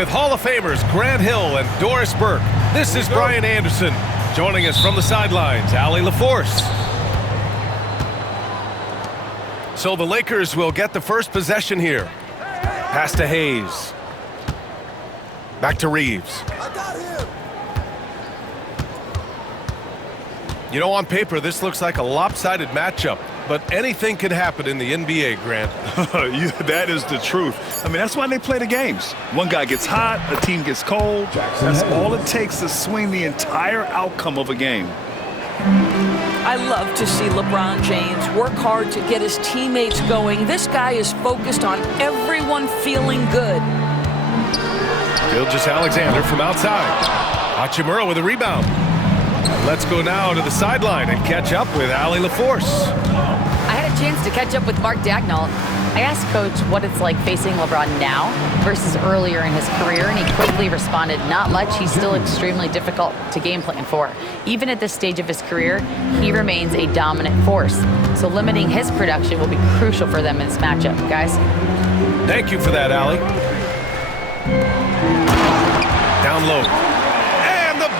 With Hall of Famers Grant Hill and Doris Burke, this is Brian Anderson. Joining us from the sidelines, Allie LaForce. So the Lakers will get the first possession here. Pass to Hayes. Back to Reeves. You know, on paper, this looks like a lopsided matchup, but anything can happen in the NBA, Grant. Yeah, that is the truth. I mean, that's why they play the games. One guy gets hot, a team gets cold. That's all it takes to swing the entire outcome of a game. I love to see LeBron James work hard to get his teammates going. This guy is focused on everyone feeling good. Gilgeous-Alexander from outside. Hachimura with a rebound. Let's go now to the sideline and catch up with Allie LaForce. I had a chance to catch up with Mark Dagnall. I asked Coach what it's like facing LeBron now versus earlier in his career, and he quickly responded, not much. He's still extremely difficult to game plan for. Even at this stage of his career, he remains a dominant force. So limiting his production will be crucial for them in this matchup, guys. Thank you for that, Allie. Down low.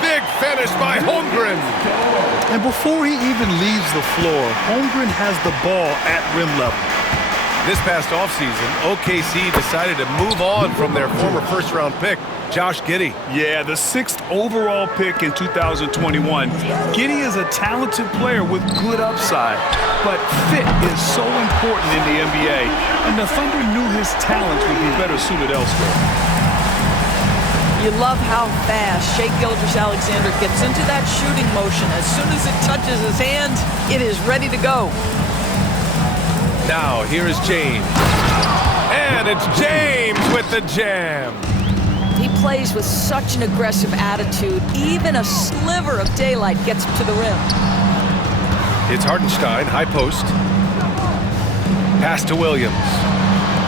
Big finish by Holmgren. And before he even leaves the floor, Holmgren has the ball at rim level. This past offseason, OKC decided to move on from their former first-round pick, Josh Giddey. Yeah, the 6th overall pick in 2021. Giddey is a talented player with good upside, but fit is so important in the NBA, and the Thunder knew his talents would be better suited elsewhere. You love how fast Shai Gilgeous-Alexander gets into that shooting motion. As soon as it touches his hand, it is ready to go. Now, here is James. And it's James with the jam. He plays with such an aggressive attitude. Even a sliver of daylight gets him to the rim. It's Hartenstein, high post. Pass to Williams.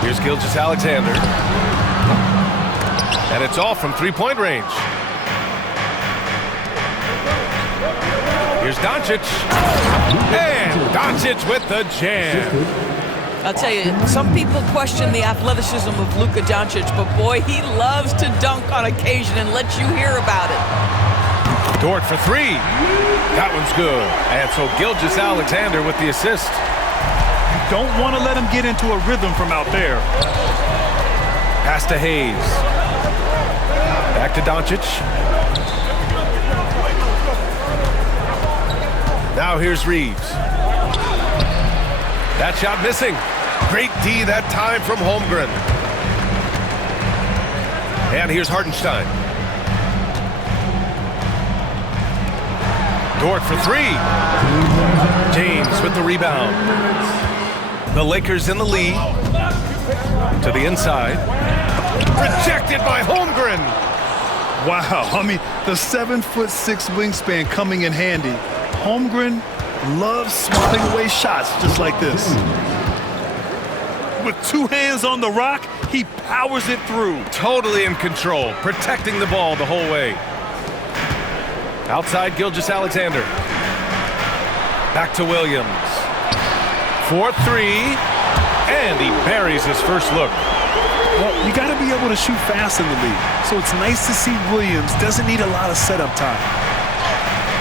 Here's Gilgeous-Alexander. And it's off from three-point range. Here's Doncic. And Doncic with the jam. I'll tell you, some people question the athleticism of Luka Doncic, but boy, he loves to dunk on occasion and let you hear about it. Dort for three. That one's good. And so Gilgeous-Alexander with the assist. You don't want to let him get into a rhythm from out there. Pass to Hayes. Back to Doncic. Now here's Reeves. That shot missing. Great D that time from Holmgren. And here's Hartenstein. Dort for three. James with the rebound. The Lakers in the lead. To the inside. Rejected by Holmgren. Wow, I mean, the 7'6" wingspan coming in handy. Holmgren loves swatting away shots just like this. With two hands on the rock, he powers it through. Totally in control, protecting the ball the whole way. Outside Gilgeous-Alexander. Back to Williams. 4-3, and he buries his first look. Well, you got to be able to shoot fast in the league. So it's nice to see Williams doesn't need a lot of setup time.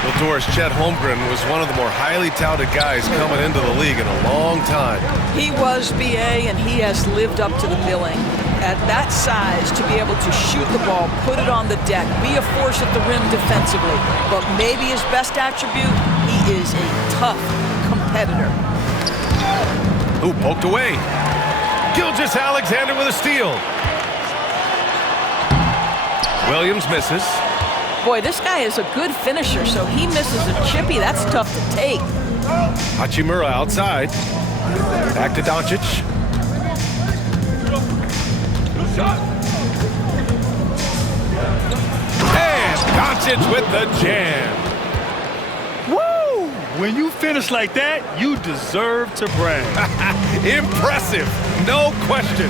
Well, Doris, Chet Holmgren was one of the more highly touted guys coming into the league in a long time. He was BA, and he has lived up to the billing. At that size, to be able to shoot the ball, put it on the deck, be a force at the rim defensively. But maybe his best attribute, he is a tough competitor. Ooh, poked away. Gilgeous-Alexander with a steal. Williams misses. Boy, this guy is a good finisher, so he misses a chippy. That's tough to take. Hachimura outside. Back to Doncic. And Doncic with the jam. Woo! When you finish like that, you deserve to brag. Impressive, no question.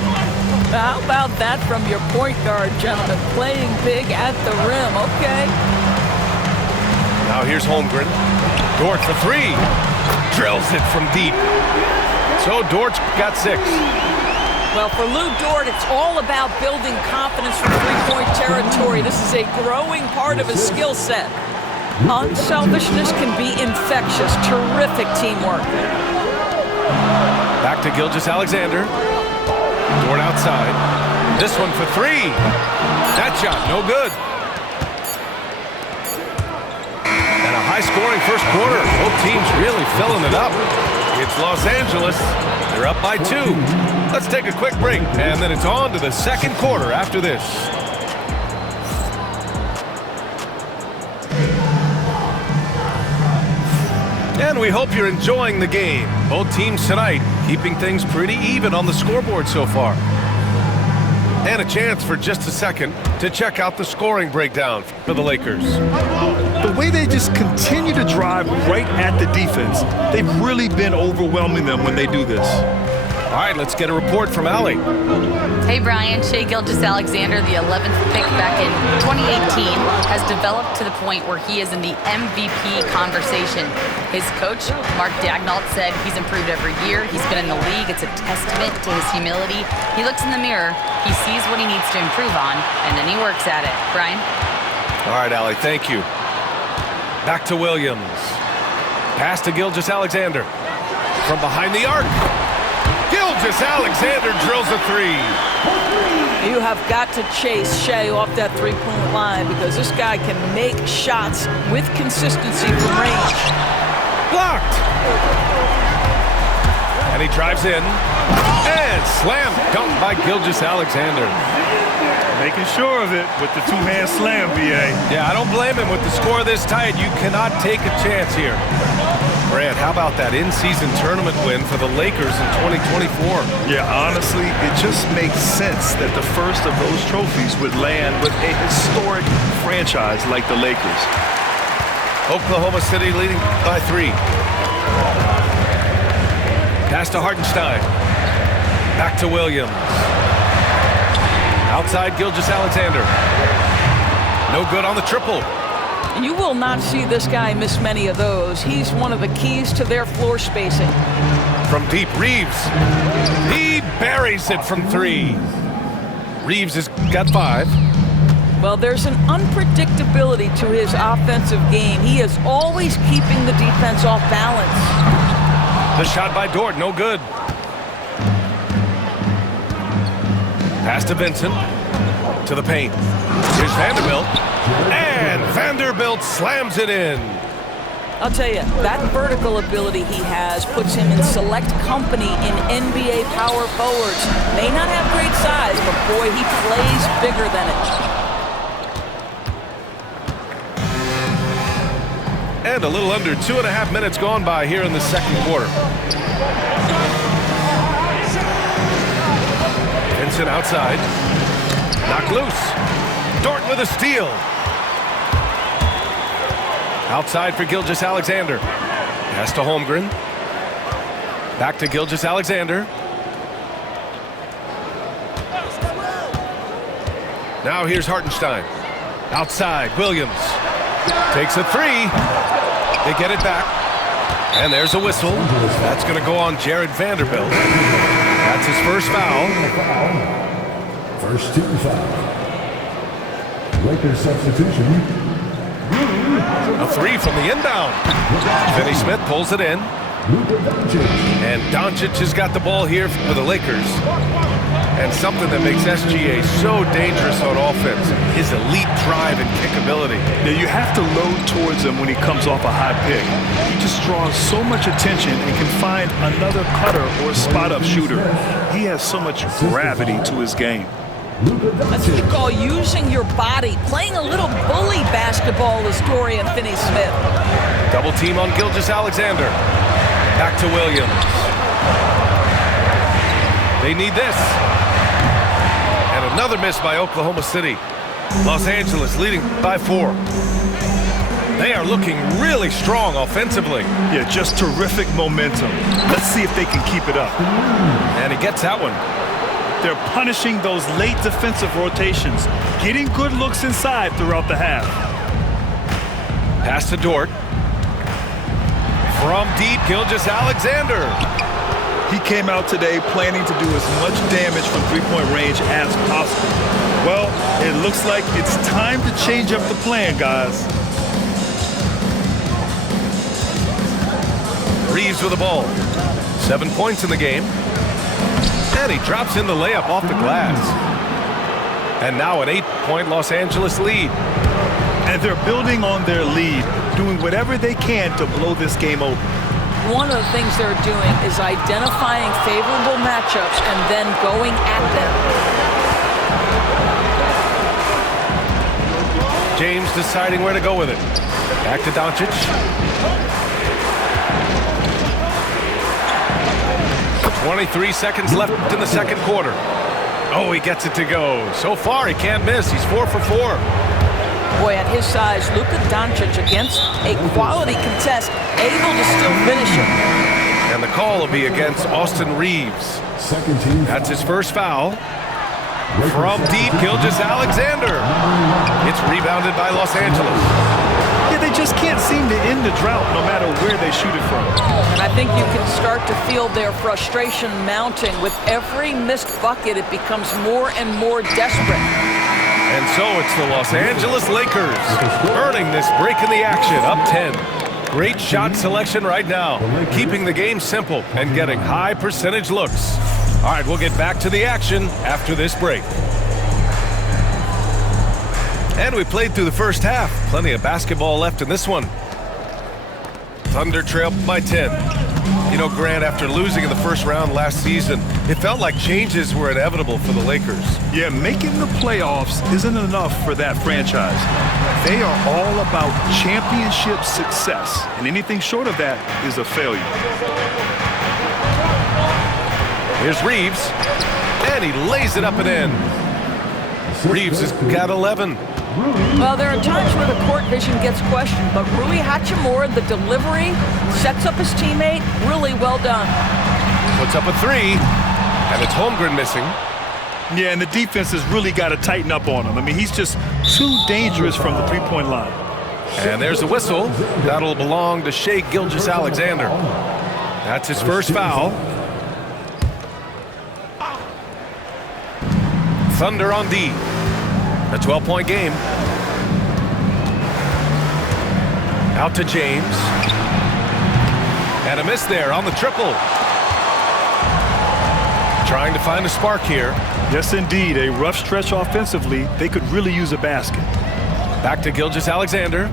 How about that from your point guard, gentlemen? Playing big at the rim, okay. Now here's Holmgren. Dort for three. Drills it from deep. So Dort's got 6. Well, for Lou Dort, it's all about building confidence from three-point territory. This is a growing part of his skill set. Unselfishness can be infectious. Terrific teamwork. Back to Gilgeous-Alexander. Dort outside. This one for three. That shot, no good. And a high-scoring first quarter. Both teams really filling it up. It's Los Angeles. They're up by 2. Let's take a quick break, and then it's on to the second quarter after this. And we hope you're enjoying the game. Both teams tonight keeping things pretty even on the scoreboard so far. And a chance for just a second to check out the scoring breakdown for the Lakers. The way they just continue to drive right at the defense, they've really been overwhelming them when they do this. All right, let's get a report from Allie. Hey, Brian. Shai Gilgeous-Alexander, the 11th pick back in 2018, has developed to the point where he is in the MVP conversation. His coach, Mark Daigneault, said he's improved every year. He's been in the league. It's a testament to his humility. He looks in the mirror, he sees what he needs to improve on, and then he works at it. Brian? All right, Allie, thank you. Back to Williams. Pass to Gilgeous-Alexander. From behind the arc. Gilgeous-Alexander drills a three. You have got to chase Shai off that three-point line because this guy can make shots with consistency from range. Blocked. And he drives in. And slam dunked by Gilgeous-Alexander. Making sure of it with the two-hand slam, B.A. Yeah, I don't blame him. With the score this tight, you cannot take a chance here. Brad, how about that in-season tournament win for the Lakers in 2024? Yeah, honestly, it just makes sense that the first of those trophies would land with a historic franchise like the Lakers. Oklahoma City leading by 3. Pass to Hartenstein. Back to Williams. Outside Gilgeous-Alexander. No good on the triple. You will not see this guy miss many of those. He's one of the keys to their floor spacing. From deep, Reeves. He buries it from 3. Reeves has got 5. Well, there's an unpredictability to his offensive game. He is always keeping the defense off balance. The shot by Dort, no good. Pass to Vincent. To the paint. Here's Vanderbilt. And Vanderbilt slams it in. I'll tell you, that vertical ability he has puts him in select company in NBA power forwards. May not have great size, but boy, he plays bigger than it. And a little under 2.5 minutes gone by here in the second quarter. Vincent outside. Knocked loose. Dort with a steal. Outside for Gilgeous-Alexander. Pass to Holmgren. Back to Gilgeous-Alexander. Now here's Hartenstein. Outside, Williams. Takes a 3. They get it back. And there's a whistle. That's going to go on Jared Vanderbilt. That's his first foul. First team foul. Lakers substitution. A 3 from the inbound. Finney Smith pulls it in. And Doncic has got the ball here for the Lakers. And something that makes SGA so dangerous on offense, his elite drive and kick ability. Yeah, you have to load towards him when he comes off a high pick. He just draws so much attention and can find another cutter or spot-up shooter. He has so much gravity to his game. That's what you call using your body, playing a little bully basketball is Dorian Finney-Smith. Double team on Gilgeous-Alexander. Back to Williams. They need this. And another miss by Oklahoma City. Los Angeles leading by 4. They are looking really strong offensively. Yeah, just terrific momentum. Let's see if they can keep it up. And he gets that one. They're punishing those late defensive rotations, getting good looks inside throughout the half. Pass to Dort. From deep, Gilgeous-Alexander. He came out today planning to do as much damage from three-point range as possible. Well, it looks like it's time to change up the plan, guys. Reeves with the ball. 7 points in the game. And he drops in the layup off the glass. And now an 8-point Los Angeles lead. And they're building on their lead, doing whatever they can to blow this game open. One of the things they're doing is identifying favorable matchups and then going at them. James deciding where to go with it. Back to Doncic. 23 seconds left in the second quarter. Oh, he gets it to go. So far, he can't miss. He's 4 for 4. Boy, at his size, Luka Doncic against a quality contest, able to still finish it. And the call will be against Austin Reeves. Second team. That's his first foul. From deep, Gilgeous-Alexander. It's rebounded by Los Angeles. Yeah, they just can't seem to end the drought no matter where they shoot it from. And I think you can start to feel their frustration mounting. With every missed bucket, it becomes more and more desperate. And so it's the Los Angeles Lakers earning this break in the action, up 10. Great shot selection right now, keeping the game simple and getting high percentage looks. All right, we'll get back to the action after this break. And we played through the first half. Plenty of basketball left in this one. Thunder trailed by 10. You know, Grant, after losing in the first round last season, it felt like changes were inevitable for the Lakers. Yeah, making the playoffs isn't enough for that franchise. They are all about championship success, and anything short of that is a failure. Here's Reeves, and he lays it up and in. Reeves has got 11. Well, there are times where the court vision gets questioned, but Rui Hachimura, the delivery, sets up his teammate. Really well done. Puts up a 3, and it's Holmgren missing. Yeah, and the defense has really got to tighten up on him. I mean, he's just too dangerous from the three-point line. And there's a whistle. That'll belong to Shai Gilgeous-Alexander. That's his first foul. Thunder on D. A 12-point game. Out to James. And a miss there on the triple. Trying to find a spark here. Yes, indeed. A rough stretch offensively. They could really use a basket. Back to Gilgeous-Alexander.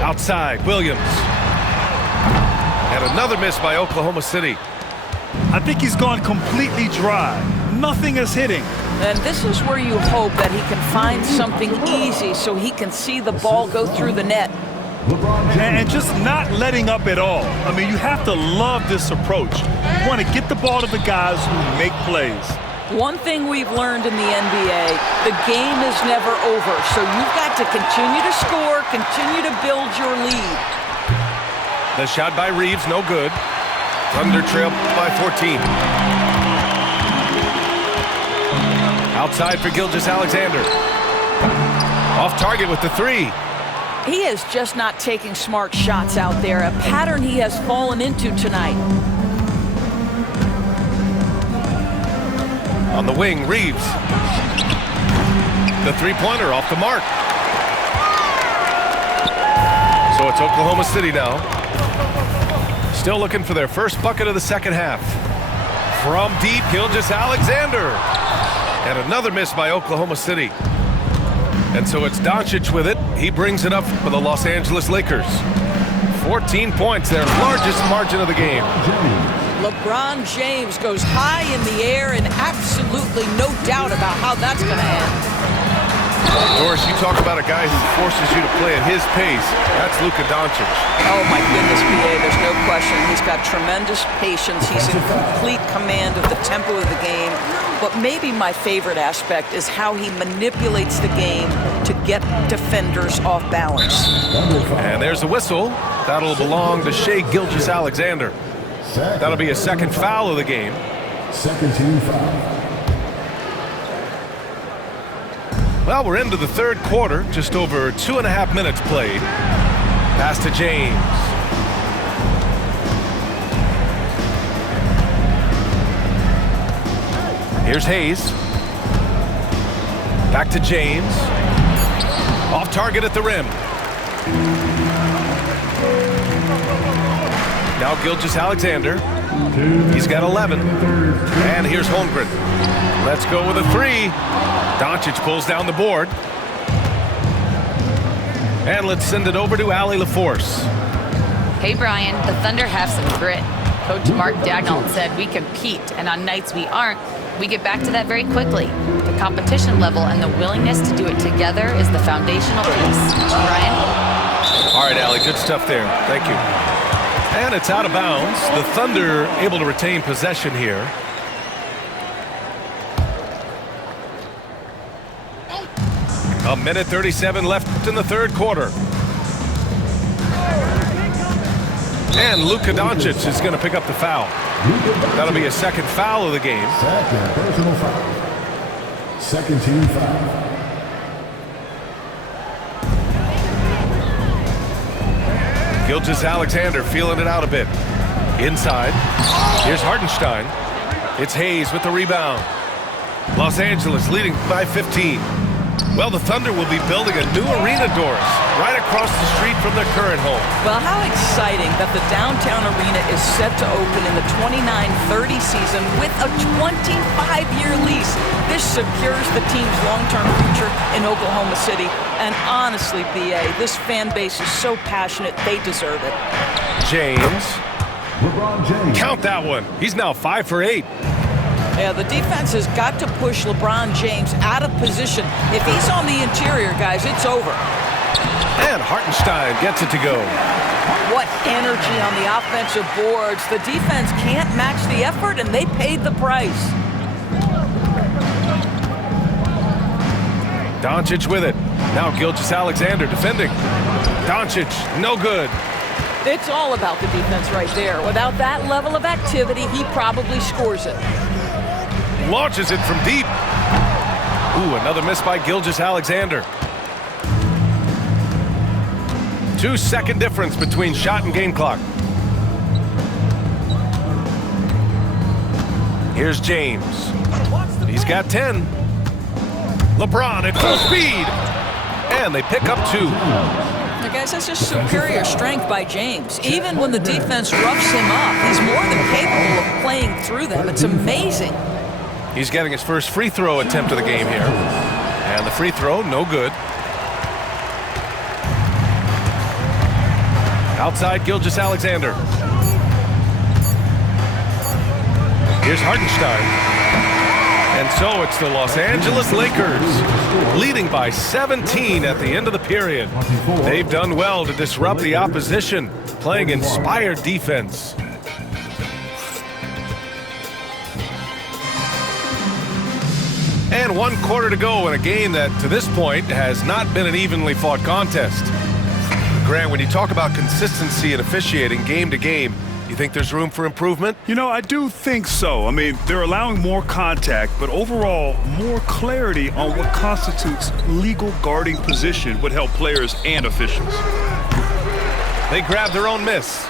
Outside, Williams. And another miss by Oklahoma City. I think he's gone completely dry. Nothing is hitting. And this is where you hope that he can find something easy so he can see the ball go through the net. And just not letting up at all. I mean, you have to love this approach. You want to get the ball to the guys who make plays. One thing we've learned in the NBA, the game is never over. So you've got to continue to score, continue to build your lead. The shot by Reeves, no good. Thunder trail by 14. Outside for Gilgeous-Alexander. Off target with the 3. He is just not taking smart shots out there, a pattern he has fallen into tonight. On the wing, Reeves. The three-pointer off the mark. So it's Oklahoma City now. Still looking for their first bucket of the second half. From deep, Gilgeous-Alexander. And another miss by Oklahoma City. And so it's Doncic with it. He brings it up for the Los Angeles Lakers. 14 points, their largest margin of the game. LeBron James goes high in the air, and absolutely no doubt about how that's going to end. Doris, you talk about a guy who forces you to play at his pace. That's Luka Doncic. Oh, my goodness, BA, there's no question. He's got tremendous patience. He's in complete command of the tempo of the game. But maybe my favorite aspect is how he manipulates the game to get defenders off balance. And there's a whistle. That'll belong to Shai Gilgeous-Alexander. That'll be a second foul of the game. Second team foul. Well, we're into the third quarter, just over 2.5 minutes played. Pass to James. Here's Hayes. Back to James. Off target at the rim. Now Gilgeous-Alexander. He's got 11. And here's Holmgren. Let's go with a 3. Doncic pulls down the board. And let's send it over to Allie LaForce. Hey, Brian, the Thunder have some grit. Coach Mark Daigneault said we compete, and on nights we aren't, we get back to that very quickly. The competition level and the willingness to do it together is the foundational piece. Brian? All right, Allie, good stuff there. Thank you. And it's out of bounds. The Thunder able to retain possession here. A minute 37 left in the third quarter. And Luka Doncic is going to pick up the foul. That'll be a second foul of the game. Second personal foul. Second team foul. Gilgeous-Alexander feeling it out a bit. Inside. Here's Hartenstein. It's Hayes with the rebound. Los Angeles leading by 15. Well, the Thunder will be building a new arena, Doris, right across the street from their current home. Well, how exciting that the downtown arena is set to open in the 29-30 season with a 25-year lease. This secures the team's long-term future in Oklahoma City. And honestly, B.A., this fan base is so passionate, they deserve it. James. LeBron James. Count that one. He's now 5 for 8. Yeah, the defense has got to push LeBron James out of position. If he's on the interior, guys, it's over. And Hartenstein gets it to go. What energy on the offensive boards. The defense can't match the effort, and they paid the price. Doncic with it. Now Gilgeous-Alexander defending. Doncic, no good. It's all about the defense right there. Without that level of activity, he probably scores it. Launches it from deep. Ooh, another miss by Gilgeous-Alexander. 2-second difference between shot and game clock. Here's James. He's got 10. LeBron at full speed. And they pick up 2. Now, guys, that's just superior strength by James. Even when the defense roughs him up, he's more than capable of playing through them. It's amazing. He's getting his first free throw attempt of the game here. And the free throw, no good. Outside Gilgeous-Alexander. Here's Hartenstein. And so it's the Los Angeles Lakers leading by 17 at the end of the period. They've done well to disrupt the opposition, playing inspired defense. And 1 quarter to go in a game that, to this point, has not been an evenly fought contest. Grant, when you talk about consistency and officiating game to game, you think there's room for improvement? You know, I do think so. I mean, they're allowing more contact, but overall, more clarity on what constitutes legal guarding position would help players and officials. They grab their own miss.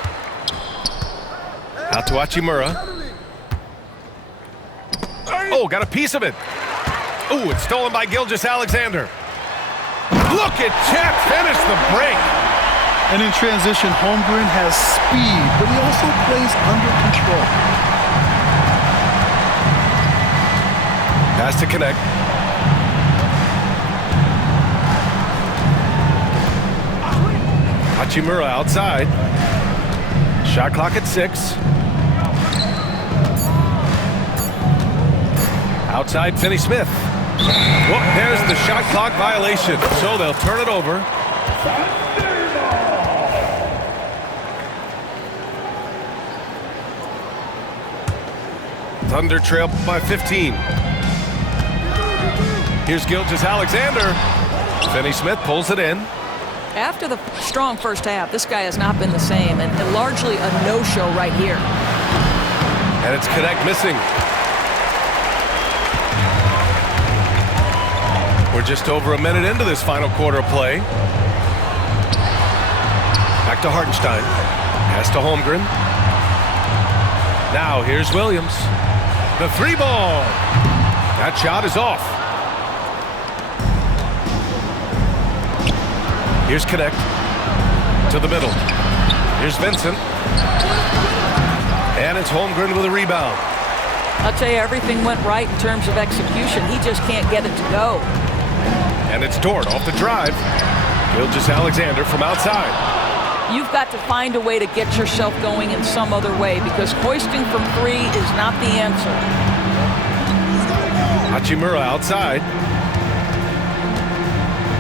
Out to Hachimura. Oh, got a piece of it. Ooh, it's stolen by Gilgeous-Alexander. Look at Chet finish the break. And in transition, Holmgren has speed, but he also plays under control. Pass to connect. Hachimura outside. Shot clock at 6. Outside, Finney Smith. Well, there's the shot clock violation, so they'll turn it over. Thunder trail by 15. Here's Gilgeous-Alexander. Finney Smith pulls it in. After the strong first half, this guy has not been the same, and largely a no-show right here. And it's Connect missing. We're just over a minute into this final quarter of play. Back to Hartenstein. Pass to Holmgren. Now here's Williams. The 3 ball. That shot is off. Here's Connect to the middle. Here's Vincent. And it's Holmgren with a rebound. I'll tell you, everything went right in terms of execution. He just can't get it to go. And it's Dort off the drive. Gilgeous-Alexander from outside. You've got to find a way to get yourself going in some other way, because hoisting from three is not the answer. Hachimura outside.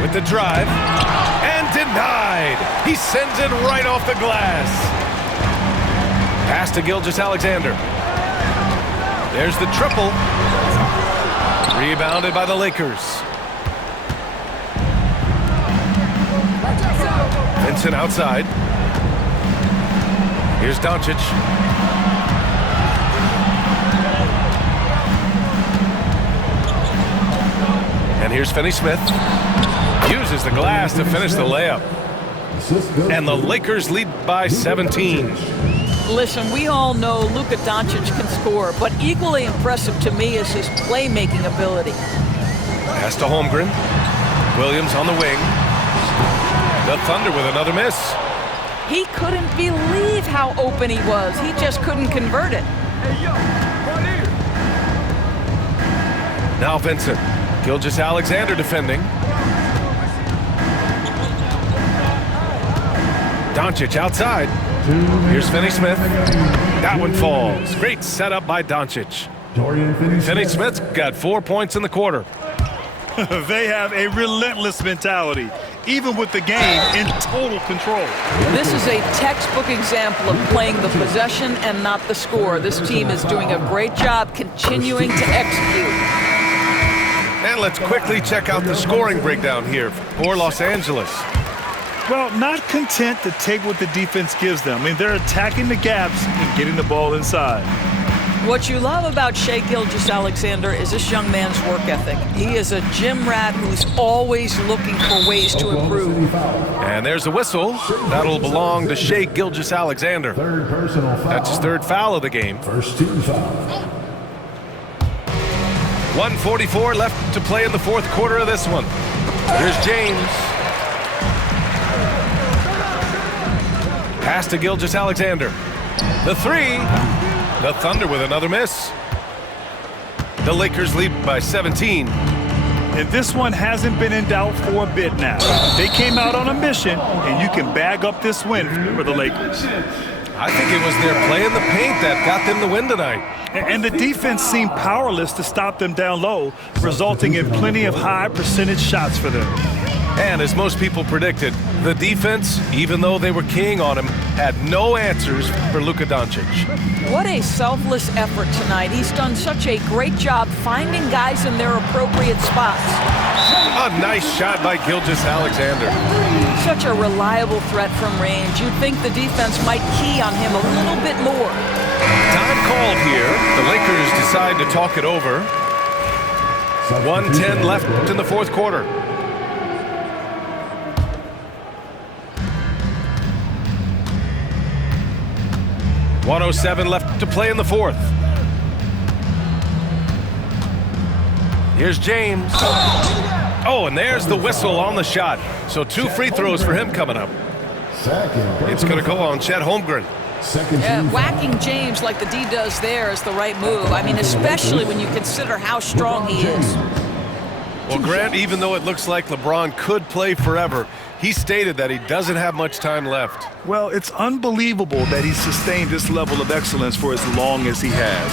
With the drive. And denied. He sends it right off the glass. Pass to Gilgeous-Alexander. There's the triple. Rebounded by the Lakers. Vincent outside. Here's Doncic. And here's Finney-Smith. Uses the glass to finish the layup. And the Lakers lead by 17. Listen, we all know Luka Doncic can score, but equally impressive to me is his playmaking ability. Pass to Holmgren. Williams on the wing. The Thunder with another miss. He couldn't believe how open he was. He just couldn't convert it. Now Vincent. Gilgeous-Alexander defending. Doncic outside. Here's Finney-Smith. That one falls. Great setup by Doncic. Finney-Smith's got 4 points in the quarter. They have a relentless mentality, even with the game in total control. This is a textbook example of playing the possession and not the score. This team is doing a great job continuing to execute. And let's quickly check out the scoring breakdown here for Los Angeles. Well, not content to take what the defense gives them. I mean, they're attacking the gaps and getting the ball inside. What you love about Shai Gilgeous-Alexander is this young man's work ethic. He is a gym rat who's always looking for ways to improve. And there's a whistle. That'll belong to Shai Gilgeous-Alexander. That's his third foul of the game. First team foul. 1:44 left to play in the fourth quarter of this one. Here's James. Pass to Gilgeous-Alexander. The three. The Thunder with another miss. The Lakers lead by 17. And this one hasn't been in doubt for a bit now. They came out on a mission, and you can bag up this win for the Lakers. I think it was their play in the paint that got them the win tonight. And the defense seemed powerless to stop them down low, resulting in plenty of high percentage shots for them. And as most people predicted, the defense, even though they were keying on him, had no answers for Luka Doncic. What a selfless effort tonight. He's done such a great job finding guys in their appropriate spots. A nice shot by Gilgeous-Alexander. Such a reliable threat from range. You'd think the defense might key on him a little bit more. Time called here. The Lakers decide to talk it over. 1:10 left in the fourth quarter. .107 left to play in the fourth. Here's James. Oh, and there's the whistle on the shot. So 2 free throws for him coming up. It's going to go on Chet Holmgren. Whacking James like the D does there is the right move. I mean, especially when you consider how strong he is. Well, Grant, even though it looks like LeBron could play forever, he stated that he doesn't have much time left. Well, it's unbelievable that he's sustained this level of excellence for as long as he has.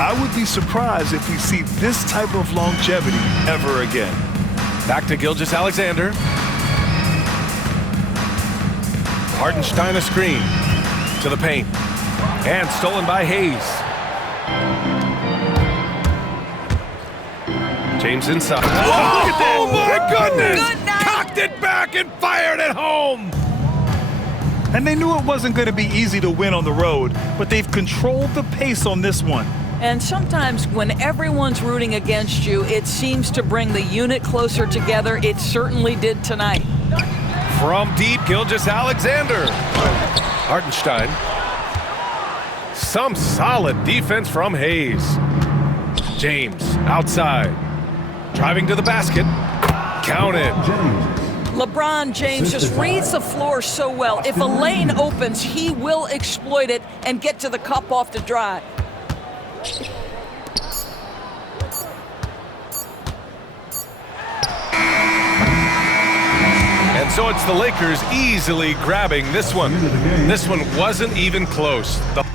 I would be surprised if we see this type of longevity ever again. Back to Gilgeous-Alexander. Hartenstein a screen to the paint. And stolen by Hayes. James inside. Oh my goodness! Good night. Cocked it back and fired it home! And they knew it wasn't going to be easy to win on the road, but they've controlled the pace on this one. And sometimes when everyone's rooting against you, it seems to bring the unit closer together. It certainly did tonight. From deep, Gilgeous-Alexander. Hartenstein. Some solid defense from Hayes. James outside. Driving to the basket. Counted. LeBron James just reads the floor so well. If a lane opens, he will exploit it and get to the cup off the drive. And so it's the Lakers easily grabbing this one. This one wasn't even close. The